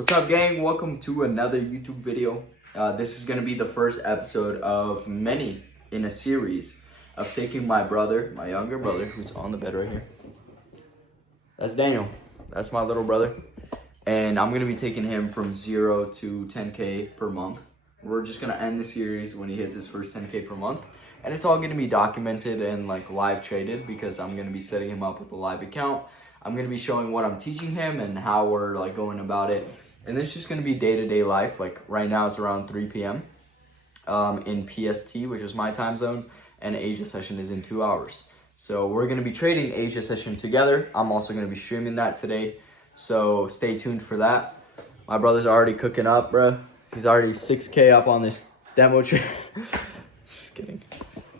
What's up, gang? Welcome to another YouTube video. This is going to be the first episode of many in a series of taking my brother, my younger brother, who's on the bed right here. That's Daniel. That's my little brother. And I'm going to be taking him from 0 to 10K per month. We're just going to end the series when he hits his first 10K per month. And it's all going to be documented and like live traded because I'm going to be setting him up with a live account. I'm going to be showing what I'm teaching him and how we're like going about it. And it's just going to be day-to-day life. Like right now it's around 3 p.m. In PST, which is my time zone, and Asia session is in 2 hours. So we're going to be trading Asia session together. I'm also going to be streaming that today. So stay tuned for that. My brother's already cooking up, bro. He's already 6K up on this demo trade. Just kidding.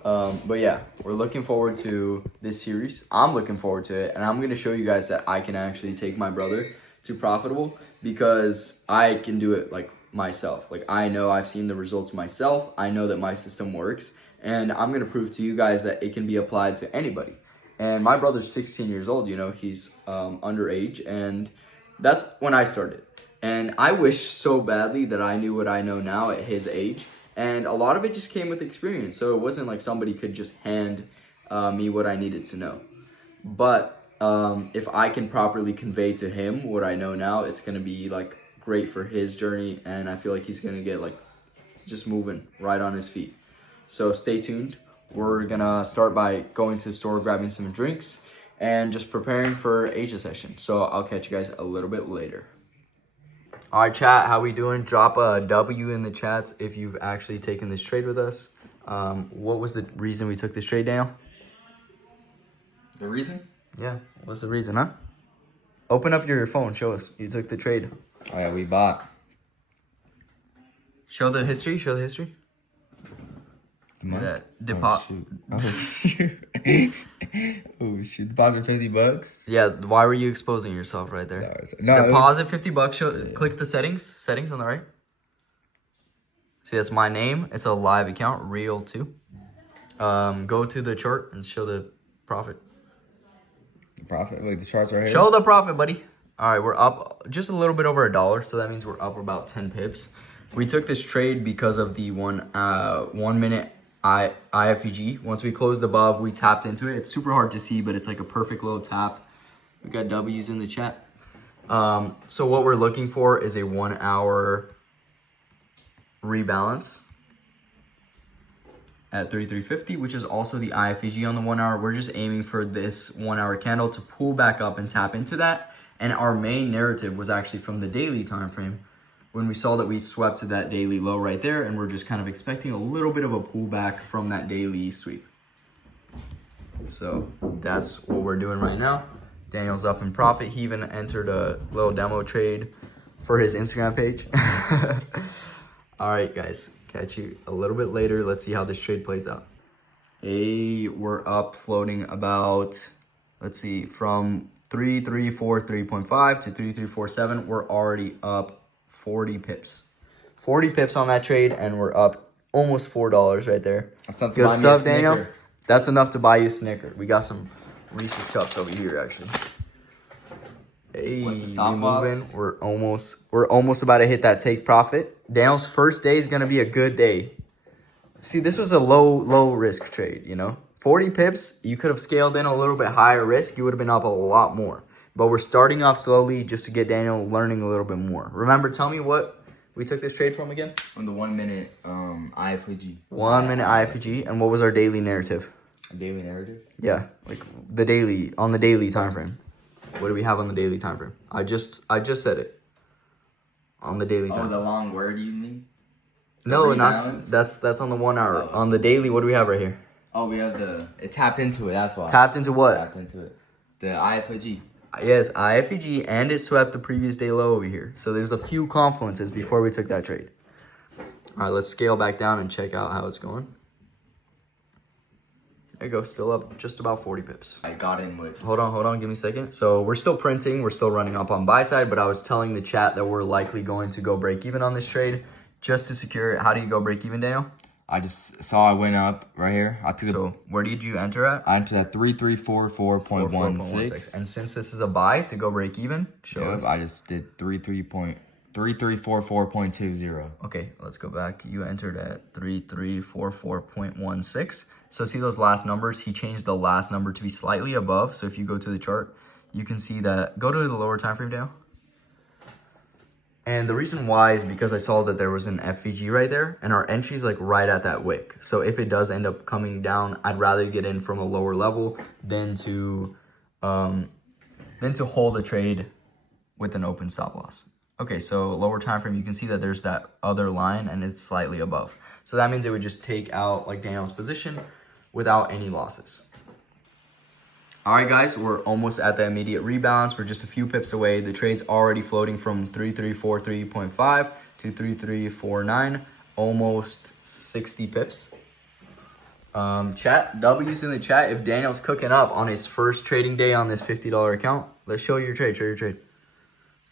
But yeah, we're looking forward to this series. I'm looking forward to it, and I'm going to show you guys that I can actually take my brother to profitable because I can do it like myself. Like I know I've seen the results myself. I know that my system works, and I'm going to prove to you guys that it can be applied to anybody. And my brother's 16 years old, you know, he's underage, and that's when I started. And I wish so badly that I knew what I know now at his age. And a lot of it just came with experience. So it wasn't like somebody could just hand me what I needed to know. But if I can properly convey to him what I know now, it's going to be like great for his journey. And I feel like he's going to get like just moving right on his feet. So stay tuned. We're going to start by going to the store, grabbing some drinks, and just preparing for Asia session. So I'll catch you guys a little bit later. All right, chat, how we doing? Drop a W in the chats if you've actually taken this trade with us. What was the reason we took this trade, Daniel? The reason? Yeah, what's the reason, huh? Open up your phone, show us. You took the trade. Oh yeah, we bought. Show the history, show the history. That deposit. Oh shoot. Oh shoot. Deposit $50. Yeah, why were you exposing yourself right there? No, deposit $50. Show, click the settings on the right. See, that's my name. It's a live account, real too. Go to the chart and show the profit. Profit, like the charts right here. Show the profit, buddy. All right, we're up just a little bit over $1, so that means we're up about 10 pips. We took this trade because of the 1 minute IFEG. Once we closed above, we tapped into it. It's super hard to see, but it's like a perfect little tap. We got W's in the chat. So what we're looking for is a 1 hour rebalance at 3350, which is also the IFEG on the 1 hour. We're just aiming for this 1 hour candle to pull back up and tap into that. And our main narrative was actually from the daily time frame when we saw that we swept to that daily low right there, and we're just kind of expecting a little bit of a pullback from that daily sweep. So that's what we're doing right now. Daniel's up in profit. He even entered a little demo trade for his Instagram page. All right, guys. Catch you a little bit later. Let's see how this trade plays out. Hey, we're up floating about, let's see, from 3343.5 to 3347. We're already up 40 pips. 40 pips on that trade, and we're up almost $4 right there. That's enough to buy me a Daniel? Snicker. That's enough to buy you a Snicker. We got some Reese's Cups over here, actually. Hey, What's the stop we moving. loss? We're almost about to hit that take profit. Daniel's first day is gonna be a good day. See, this was a low risk trade, you know? 40 pips, you could have scaled in a little bit higher risk. You would have been up a lot more. But we're starting off slowly just to get Daniel learning a little bit more. Remember, tell me what we took this trade from again? On the 1 minute IFEG. 1 minute IFEG, and what was our daily narrative? A daily narrative? Yeah, like the daily, on the daily time frame. What do we have on the daily time frame? I just said it. On the daily time. Oh, the long word you need? No, not rebalance? that's on the 1 hour. Oh. On the daily, what do we have right here? Oh, we have it tapped into it, that's why. Tapped into what? Tapped into it. The IFEG. Yes, IFEG, and it swept the previous day low over here. So there's a few confluences before we took that trade. All right, let's scale back down and check out how it's going. There you go, still up just about 40 pips. I got in with. Hold on, give me a second. So we're still printing, we're still running up on buy side, but I was telling the chat that we're likely going to go break even on this trade just to secure it. How do you go break even, Daniel? I just saw I went up right here. I took So where did you enter at? I entered at 3344.16. And since this is a buy to go break even, show us. I just did 33 point 3344.20. Okay, let's go back. You entered at 3344.16. So see those last numbers? He changed the last number to be slightly above. So if you go to the chart, you can see that. Go to the lower time frame now. And the reason why is because I saw that there was an FVG right there, and our entry's like right at that wick. So if it does end up coming down, I'd rather get in from a lower level than to hold a trade with an open stop loss. Okay, so lower time frame, you can see that there's that other line and it's slightly above. So that means it would just take out like Daniel's position without any losses. All right, guys, we're almost at the immediate rebalance. We're just a few pips away. The trade's already floating from 3343.5 to 3349, almost 60 pips. Chat, W's in the chat if Daniel's cooking up on his first trading day on this $50 account. Let's show you your trade. Show your trade.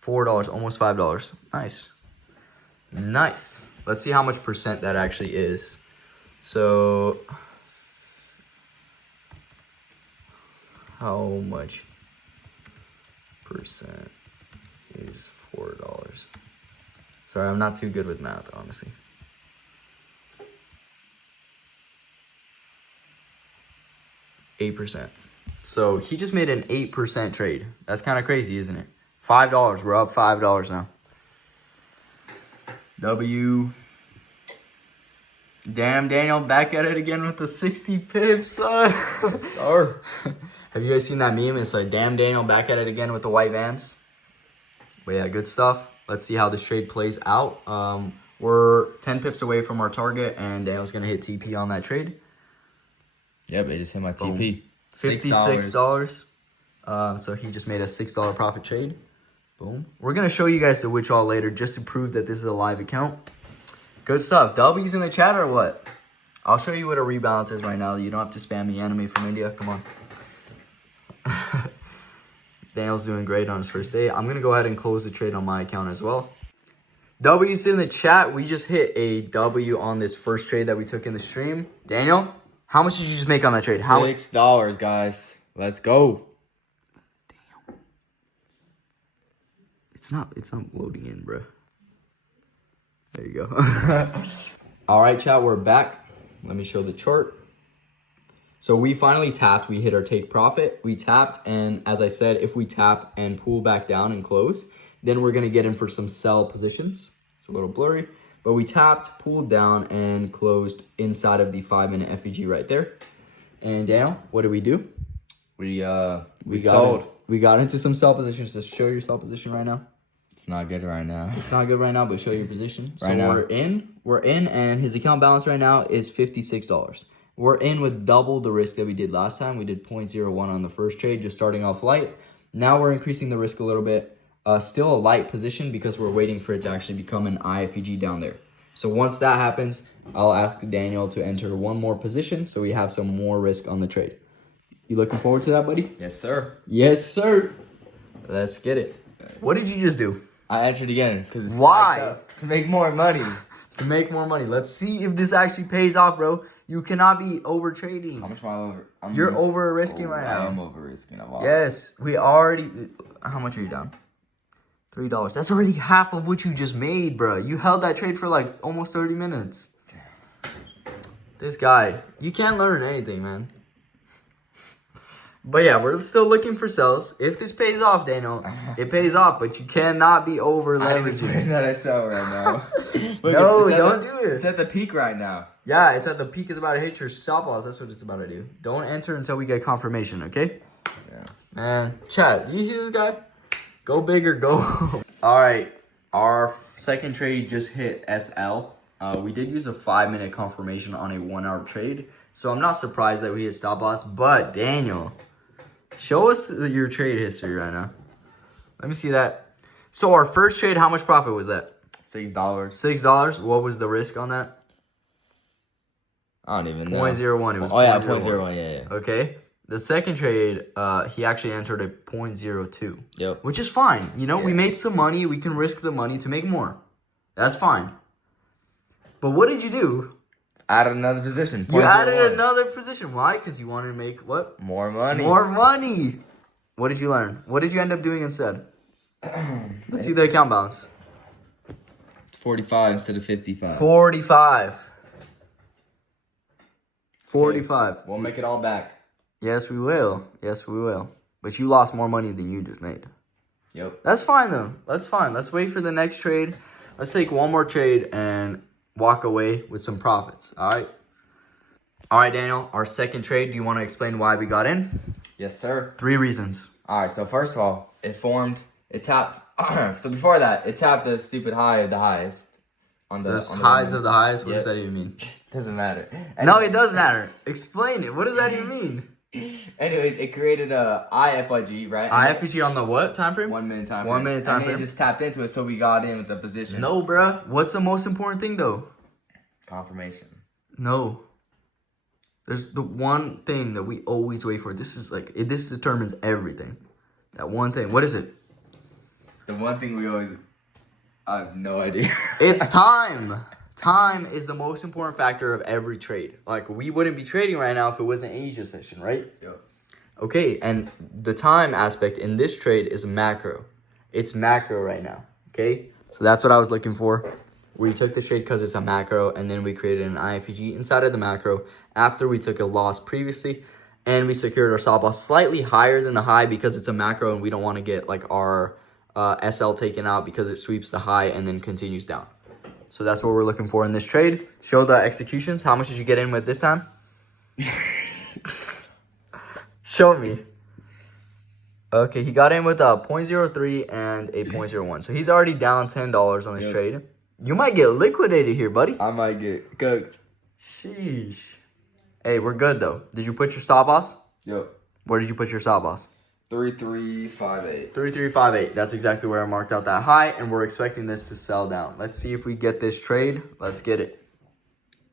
$4, almost $5. Nice. Nice. Let's see how much percent that actually is. So, how much percent is $4? Sorry, I'm not too good with math, honestly. %. So he just made an 8% trade. That's kind of crazy, isn't it? $5. We're up $5 now. W. Damn, Daniel, back at it again with the 60 pips, son. Sorry. Have you guys seen that meme? It's like, damn, Daniel, back at it again with the white Vans. But yeah, good stuff. Let's see how this trade plays out. We're 10 pips away from our target, and Daniel's going to hit TP on that trade. Yep, it just hit my TP. $56. So he just made a $6 profit trade. Boom. We're going to show you guys the withdrawal later just to prove that this is a live account. Good stuff. W's in the chat or what? I'll show you what a rebalance is right now. You don't have to spam me anime from India. Come on. Daniel's doing great on his first day. I'm going to go ahead and close the trade on my account as well. W's in the chat. We just hit a W on this first trade that we took in the stream. Daniel, how much did you just make on that trade? $6, guys. Let's go. It's not loading in, bro. There you go. All right, chat, we're back. Let me show the chart. So we finally tapped. We hit our take profit. We tapped, and as I said, if we tap and pull back down and close, then we're going to get in for some sell positions. It's a little blurry, but we tapped, pulled down, and closed inside of the 5-minute FEG right there. And Daniel, what did we do? We sold. We got into some sell positions. Just show your sell position right now. It's not good right now. It's not good right now, but show your position. So right now. We're in, and his account balance right now is $56. We're in with double the risk that we did last time. We did 0.01 on the first trade, just starting off light. Now we're increasing the risk a little bit. Still a light position because we're waiting for it to actually become an IFEG down there. So once that happens, I'll ask Daniel to enter one more position so we have some more risk on the trade. You looking forward to that, buddy? Yes, sir. Yes, sir. Let's get it. What did you just do? I entered again because it's Why? To make more money. To make more money. Let's see if this actually pays off, bro. You cannot be over trading. How much am I over? You're over risking right now. I am over risking a lot. Yes, we already. How much are you down? $3. That's already half of what you just made, bro. You held that trade for like almost 30 minutes. This guy, you can't learn anything, man. But yeah, we're still looking for sells. If this pays off, Daniel, it pays off, but you cannot be over leveraging. That I sell right now. No, don't do it. It's at the peak right now. Yeah, it's at the peak. It's about to hit your stop loss. That's what it's about to do. Don't enter until we get confirmation, okay? Yeah. Man, chat, you see this guy? Go big or go home. All right, our second trade just hit SL. We did use a 5-minute confirmation on a 1-hour trade, so I'm not surprised that we hit stop loss. But Daniel, show us your trade history right now. Let me see that. So our first trade, how much profit was that? $6. $6. What was the risk on that? I don't even know. 0.01. It was Oh yeah, 0.01. 0.01. Yeah. Okay. The second trade, he actually entered a 0.02. Yep. Which is fine. You know, we made some money. We can risk the money to make more. That's fine. But what did you do? Added another position. You added another position. Why? Because you wanted to make what? More money. More money. What did you learn? What did you end up doing instead? Let's see the account balance. 45 instead of 55. 45. 45. We'll make it all back. Yes, we will. Yes, we will. But you lost more money than you just made. Yep. That's fine, though. That's fine. Let's wait for the next trade. Let's take one more trade and walk away with some profits. All right? All right, Daniel. Our second trade. Do you want to explain why we got in? Yes, sir. 3 reasons. All right, so first of all, it tapped. So before that, it tapped the stupid high of the highest. On the highs of the highs? What Yep. does that even mean? Doesn't matter. No, it does matter. Explain it. What does that even mean? Anyway, it created a IFIG, right? IFG on the what time frame? 1 minute time frame. 1 minute time and frame. And it just tapped into it, so we got in with the position. No, bruh. What's the most important thing, though? Confirmation. No. There's the one thing that we always wait for. This determines everything. That one thing. What is it? The one thing we always... I have no idea. It's time. Time is the most important factor of every trade. Like, we wouldn't be trading right now if it wasn't Asia session, right? Yep. Okay, and the time aspect in this trade is macro. It's macro right now, okay? So that's what I was looking for. We took the trade because it's a macro, and then we created an IFG inside of the macro after we took a loss previously, and we secured our stop loss slightly higher than the high because it's a macro, and we don't want to get like our SL taken out because it sweeps the high and then continues down. So that's what we're looking for in this trade. Show the executions. How much did you get in with this time? Show me. Okay, he got in with a 0.03 and a 0.01. So he's already down $10 on this trade. You might get liquidated here, buddy. I might get cooked. Sheesh. Hey, we're good, though. Did you put your stop loss? Yep. Where did you put your stop loss? 3358. 3358. That's exactly where I marked out that high, and we're expecting this to sell down. Let's see if we get this trade. Let's get it.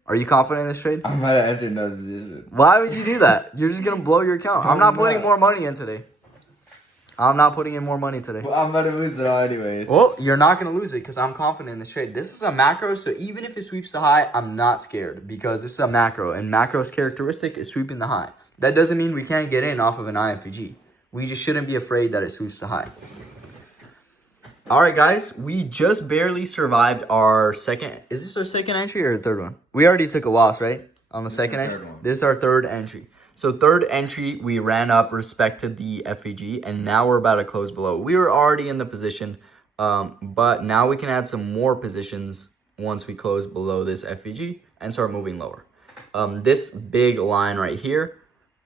Are you confident in this trade? I might have entered another position. Why would you do that? You're just going to blow your account. I'm not putting more money in today. I'm not putting in more money today. Well, I'm about to lose it all anyways. Well, you're not going to lose it because I'm confident in this trade. This is a macro, so even if it sweeps the high, I'm not scared because this is a macro, and macro's characteristic is sweeping the high. That doesn't mean we can't get in off of an IFG. We just shouldn't be afraid that it sweeps the high. All right, guys, we just barely survived our second. Is this our second entry or third one? We already took a loss, right? On the second entry? This is our third entry. So third entry, we ran up, respected the FEG, and now we're about to close below. We were already in the position, but now we can add some more positions once we close below this FEG and start moving lower. This big line right here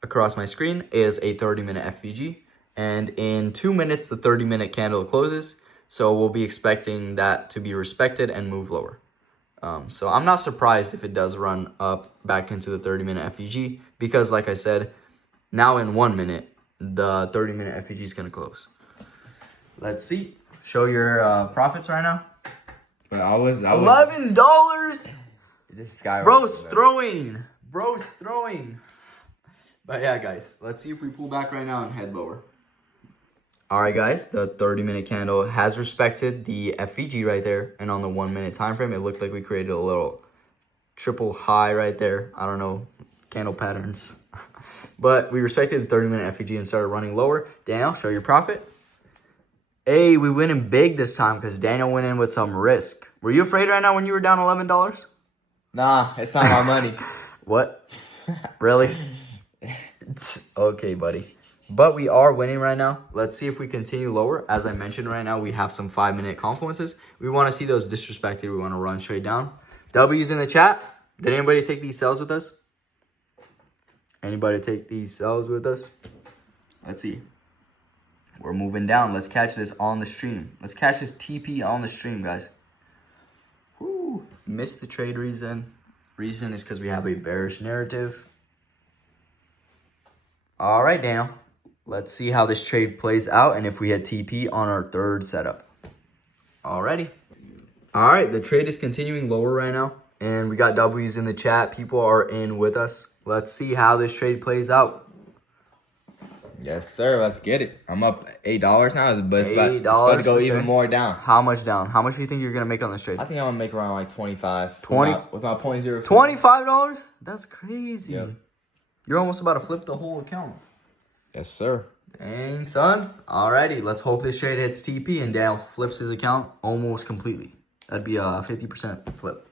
across my screen is a 30-minute FEG, and in 2 minutes, the 30-minute candle closes. So we'll be expecting that to be respected and move lower. So I'm not surprised if it does run up back into the 30-minute FEG because, like I said, now in 1 minute, the 30-minute FEG is going to close. Let's see. Show your profits right now. But I was $11. just skyrocketed. Bro's throwing. But yeah, guys, let's see if we pull back right now and head lower. All right, guys, the 30-minute candle has respected the FEG right there. And on the 1 minute time frame, it looked like we created a little triple high right there. I don't know, candle patterns. But we respected the 30-minute FEG and started running lower. Daniel, show your profit. Hey, we went in big this time because Daniel went in with some risk. Were you afraid right now when you were down $11? Nah, it's not my money. What? Really? Okay, buddy. But we are winning right now. Let's see if we continue lower. As I mentioned right now, we have some 5-minute confluences. We want to see those disrespected. We want to run straight down. W's in the chat. Did anybody take these sells with us? Anybody take these sells with us? Let's see. We're moving down. Let's catch this on the stream. Let's catch this TP on the stream, guys. Woo. Missed the trade reason. Reason is because we have a bearish narrative. All right, Daniel. Let's see how this trade plays out and if we had TP on our third setup. Alrighty. All right, the trade is continuing lower right now. And we got W's in the chat. People are in with us. Let's see how this trade plays out. Yes, sir. Let's get it. I'm up $8 now, but it's about to go even more down. How much down? How much do you think you're going to make on this trade? I think I'm going to make around like 25. 20? With my 0.04. $25? That's crazy. Yep. You're almost about to flip the whole account. Yes, sir. Dang, son. Alrighty, let's hope this trade hits TP and Daniel flips his account almost completely. That'd be a 50% flip.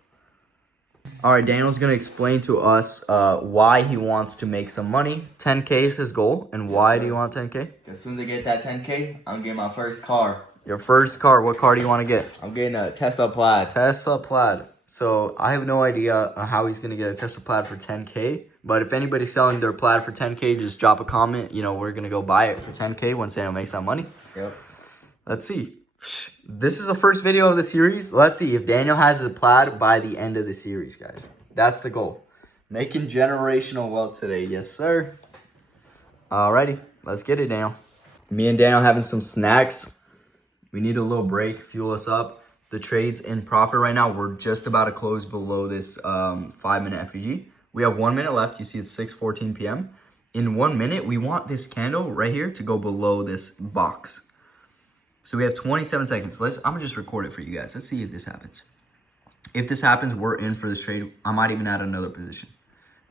All right, Daniel's gonna explain to us why he wants to make some money. 10K is his goal, and why do you want 10K? As soon as I get that 10K, I'm getting my first car. Your first car. What car do you want to get? I'm getting a Tesla Plaid. Tesla Plaid. So I have no idea how he's gonna get a Tesla Plaid for 10K. But if anybody's selling their Plaid for 10K, just drop a comment. You know, we're gonna go buy it for 10K once Daniel makes that money. Yep. Let's see. This is the first video of the series. Let's see if Daniel has a Plaid by the end of the series, guys. That's the goal. Making generational wealth today. Yes, sir. Alrighty. Let's get it, Daniel. Me and Daniel having some snacks. We need a little break. Fuel us up. The trade's in profit right now. We're just about to close below this 5-minute FEG. We have 1 minute left. You see it's 6:14 p.m. In 1 minute, we want this candle right here to go below this box. So we have 27 seconds. I'm gonna just record it for you guys. Let's see if this happens. If this happens, we're in for this trade. I might even add another position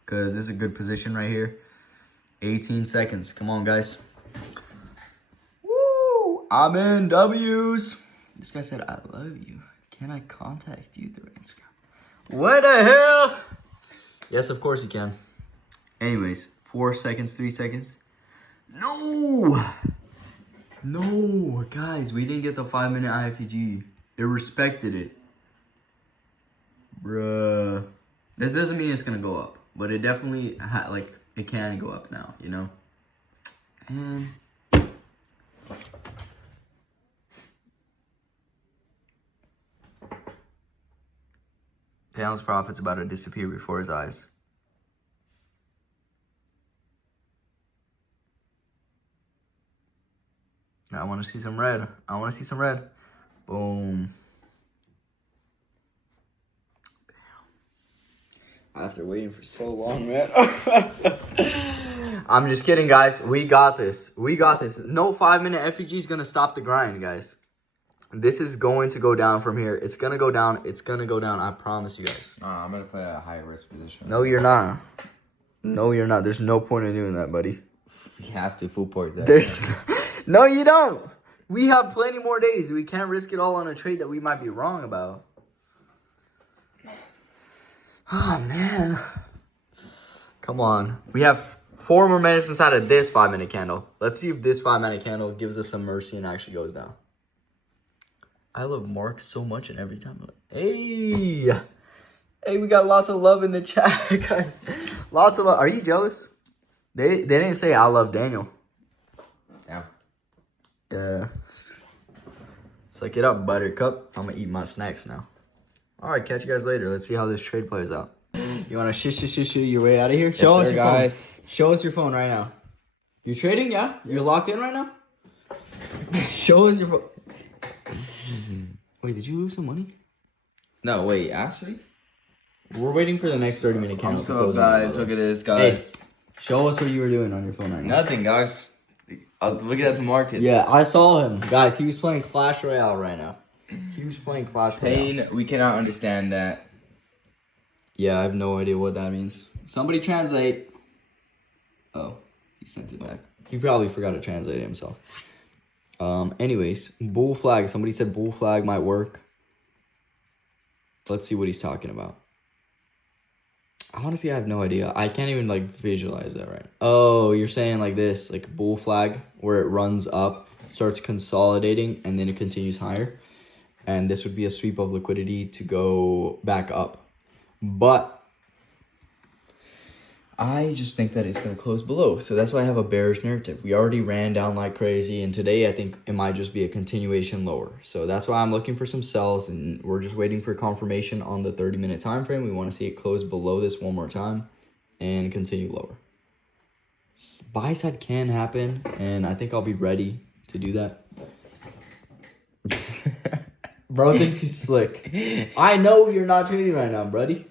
because this is a good position right here. 18 seconds. Come on, guys. Woo! I'm in W's. This guy said, I love you. Can I contact you through Instagram? What the hell? Yes, of course you can. Anyways, 4 seconds, 3 seconds. No! No, guys, we didn't get the 5-minute IFEG. It respected it. Bruh. That doesn't mean it's gonna go up, but it definitely, it can go up now, you know? And Daniel's profit's about to disappear before his eyes. I want to see some red. I want to see some red. Boom. Damn. After waiting for so long, man. I'm just kidding, guys. We got this. We got this. No 5-minute FEG is going to stop the grind, guys. This is going to go down from here. It's going to go down. It's going to go down. I promise you guys. I'm going to play a high risk position. No, you're not. No, you're not. There's no point in doing that, buddy. You have to full port that. There's... No, you don't. We have plenty more days. We can't risk it all on a trade that we might be wrong about. Oh, man. Come on. We have 4 more minutes inside of this 5-minute candle. Let's see if this 5-minute candle gives us some mercy and actually goes down. I love Mark so much, and every time I'm like, hey. Hey, we got lots of love in the chat, guys. Lots of love. Are you jealous? They didn't say I love Daniel. Yeah. Yeah. Suck it up, Buttercup. I'm gonna eat my snacks now. Alright, catch you guys later. Let's see how this trade plays out. You wanna shish your way out of here? Show us your guys. phone. Show us your phone right now. You're trading, yeah? You're locked in right now? Show us your phone. Wait, did you lose some money? No, wait, actually? We're waiting for the next 30-minute candle to close. Guys, look at this, guys. Hey, show us what you were doing on your phone right now. Nothing, guys. I was looking at the markets. Yeah, I saw him. Guys, he was playing Clash Royale right now. He was playing Clash Royale. Pain, we cannot understand that. Yeah, I have no idea what that means. Somebody translate. Oh, he sent it back. He probably forgot to translate it himself. Anyways, bull flag. Somebody said bull flag might work. Let's see what he's talking about. Honestly, I have no idea. I can't even visualize that right. Oh, you're saying like this, like bull flag, where it runs up, starts consolidating, and then it continues higher. And this would be a sweep of liquidity to go back up. But I just think that it's going to close below. So that's why I have a bearish narrative. We already ran down like crazy. And today I think it might just be a continuation lower. So that's why I'm looking for some sells. And we're just waiting for confirmation on the 30-minute time frame. We want to see it close below this one more time and continue lower. Buy side can happen. And I think I'll be ready to do that. Bro thinks he's slick. I know you're not trading right now, buddy.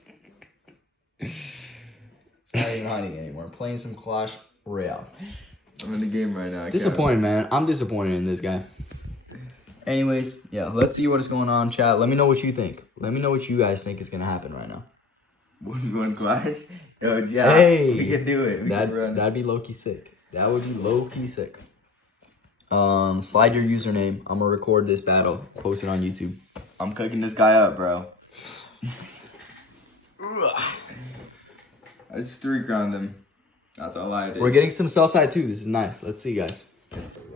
Not even hunting anymore. Playing some Clash Royale. I'm in the game right now. Disappointed, man. I'm disappointed in this guy. Anyways, yeah, let's see what is going on, chat. Let me know what you think. Let me know what you guys think is going to happen right now. One Clash? Yo, yeah, hey, we can do it. That'd be low-key sick. That would be low-key sick. Slide your username. I'm going to record this battle, post it on YouTube. I'm cooking this guy up, bro. I just 3 ground him. That's all I did. We're getting some sell side too. This is nice. Let's see, guys.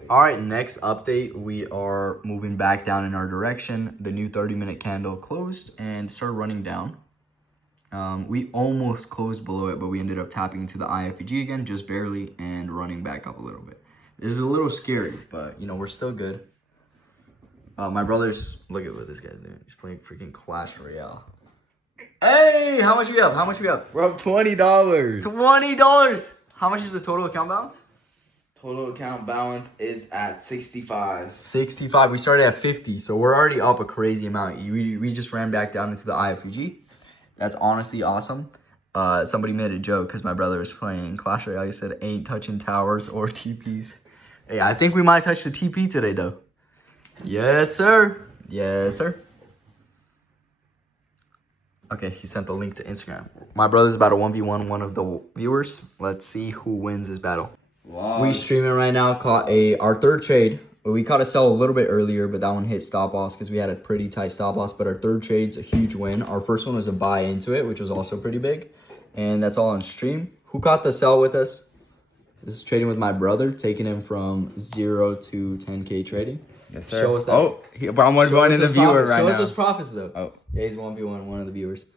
All right, next update. We are moving back down in our direction. The new 30-minute candle closed and started running down. We almost closed below it, but we ended up tapping into the IFEG again, just barely, and running back up a little bit. This is a little scary, but, you know, we're still good. My brother's, look at what this guy's doing. He's playing freaking Clash Royale. Hey, how much we up? How much we up? We're up $20. $20. How much is the total account balance? Total account balance is at 65. 65. We started at 50, so we're already up a crazy amount. We just ran back down into the IFEG. That's honestly awesome. Somebody made a joke because my brother was playing Clash Royale. He said, ain't touching towers or TPs. Hey, I think we might touch the TP today, though. Yes, sir. Yes, sir. Okay, he sent the link to Instagram. My brother's about to 1v1 one of the viewers. Let's see who wins this battle. Wow. We streaming right now. Caught our third trade. We caught a sell a little bit earlier, but that one hit stop loss because we had a pretty tight stop loss. But our third trade's a huge win. Our first one was a buy into it, which was also pretty big. And that's all on stream. Who caught the sell with us? This is trading with my brother, taking him from 0 to 10K trading. Yes, sir. Show us that. Oh, but I'm 1v1 in the viewer right now. Show us those profits, though. Oh. Yeah, he's 1v1, one of the viewers.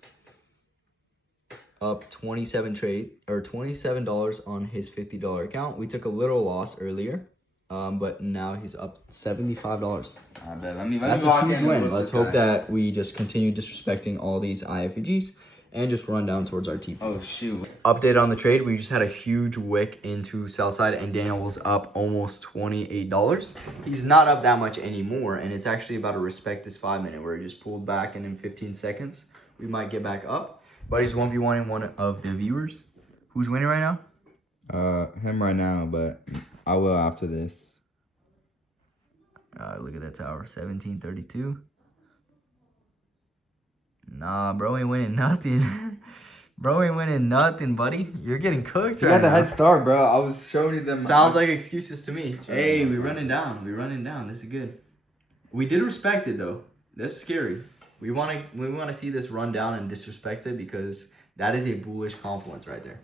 Up $27 on his $50 account. We took a little loss earlier, but now he's up $75. I bet. Let me That's walk a huge in win. with Let's this hope guy. that we just continue disrespecting all these IFEGs and just run down towards our TP. Oh, shoot. Update on the trade. We just had a huge wick into sell side, and Daniel was up almost $28. He's not up that much anymore, and it's actually about to respect this 5-minute where he just pulled back, and in 15 seconds, we might get back up. But he's 1v1 in one of the viewers. Who's winning right now? Him right now, but I will after this. Look at that tower. 1732. Nah, bro ain't winning nothing. Bro ain't winning nothing, buddy. You're getting cooked You right got the now. head start, bro. I was showing you them. Sounds like excuses to me. Hey, we running down. We running down. This is good. We did respect it though. That's scary. We want to see this run down and disrespect it because that is a bullish confluence right there.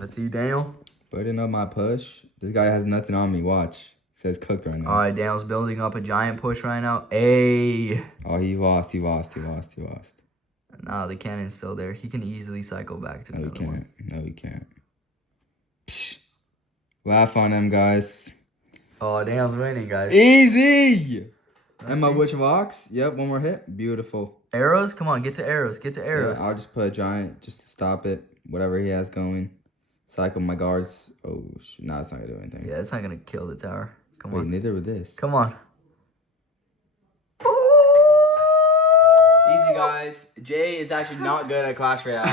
Let's see you, Daniel. Putting up my push. This guy has nothing on me. Watch. Says cooked right now. All right, Daniel's building up a giant push right now. Hey. Oh, he lost. Nah, Nah, the cannon's still there. He can easily cycle back to another one. No, he can't. Psh. Laugh on them, guys. Oh, Daniel's winning, guys. Easy. Let's And my see. witch box. Yep, one more hit. Beautiful. Arrows? Come on, get to arrows. Get to arrows. Yeah, I'll just put a giant just to stop it. Whatever he has going. Cycle my guards. Oh, no, it's not going to do anything. Yeah, it's not going to kill the tower. Come Wait, on. neither with this. Come on. Easy, guys. Jay is actually not good at Clash Royale.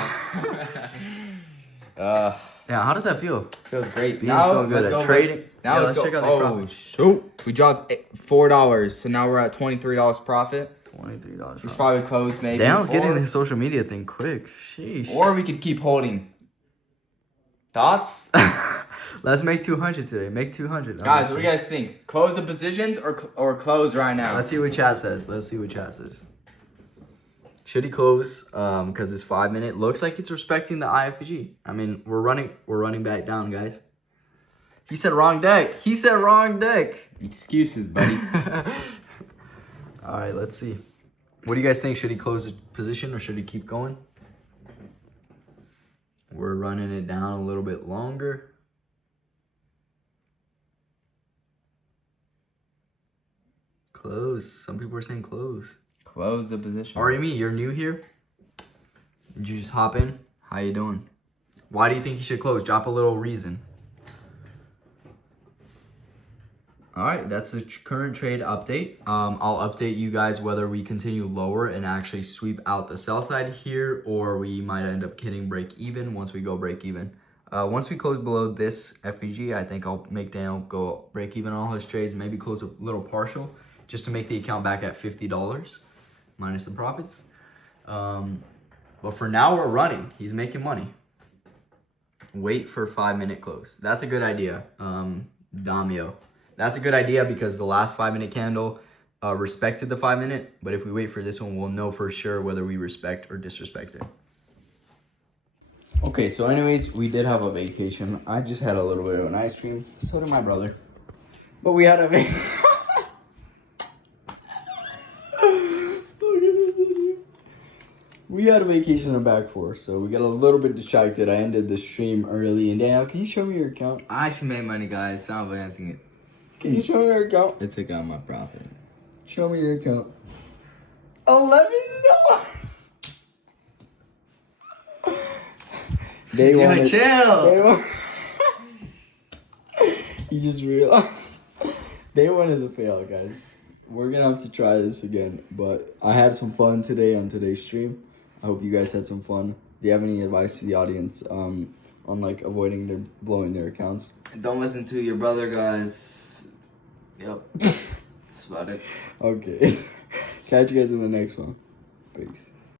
Yeah, how does that feel? Feels great. Being so good at trading. Now Yeah, let's go. check out these Oh, profits. shoot. We dropped $4, so now we're at $23 profit. $23. We should probably close maybe. Daniel's getting Or- the social media thing quick. Sheesh. Or we could keep holding. Thoughts? Let's make 200 today. Make 200. Guys, what do you guys think? Close the positions or close right now? Let's see what chat says. Should he close? Because this 5-minute looks like it's respecting the IFG. I mean, we're running back down, guys. He said wrong deck. Excuses, buddy. All right, let's see. What do you guys think? Should he close the position or should he keep going? We're running it down a little bit longer. Close. Some people are saying close. Close the position. Remy, you're new here. Did you just hop in? How you doing? Why do you think you should close? Drop a little reason. All right, that's the current trade update. I'll update you guys whether we continue lower and actually sweep out the sell side here, or we might end up hitting break even once we go break even. Once we close below this FEG, I think I'll make Daniel go break even on all his trades, maybe close a little partial, just to make the account back at $50 minus the profits. But for now, we're running. He's making money. Wait for 5-minute close. That's a good idea, Damio. That's a good idea because the last 5-minute candle, respected the 5 minute, but if we wait for this one, we'll know for sure whether we respect or disrespect it. Okay, so anyways, we did have a vacation. I just had a little bit of an ice cream. So did my brother. But we had a vacation. We had a vacation in back forth, so we got a little bit distracted. I ended the stream early. And Daniel, can you show me your account? I actually made money, guys. Stop anything. Can you show me your account? It took out my profit. Show me your account. $11. Day Yo, one. chill. Day one. You just realized. Day one is a fail, guys. We're gonna have to try this again. But I had some fun today on today's stream. I hope you guys had some fun. Do you have any advice to the audience on like avoiding their blowing their accounts? Don't listen to your brother, guys. Yep. That's about it. Okay. Catch you guys in the next one. Peace.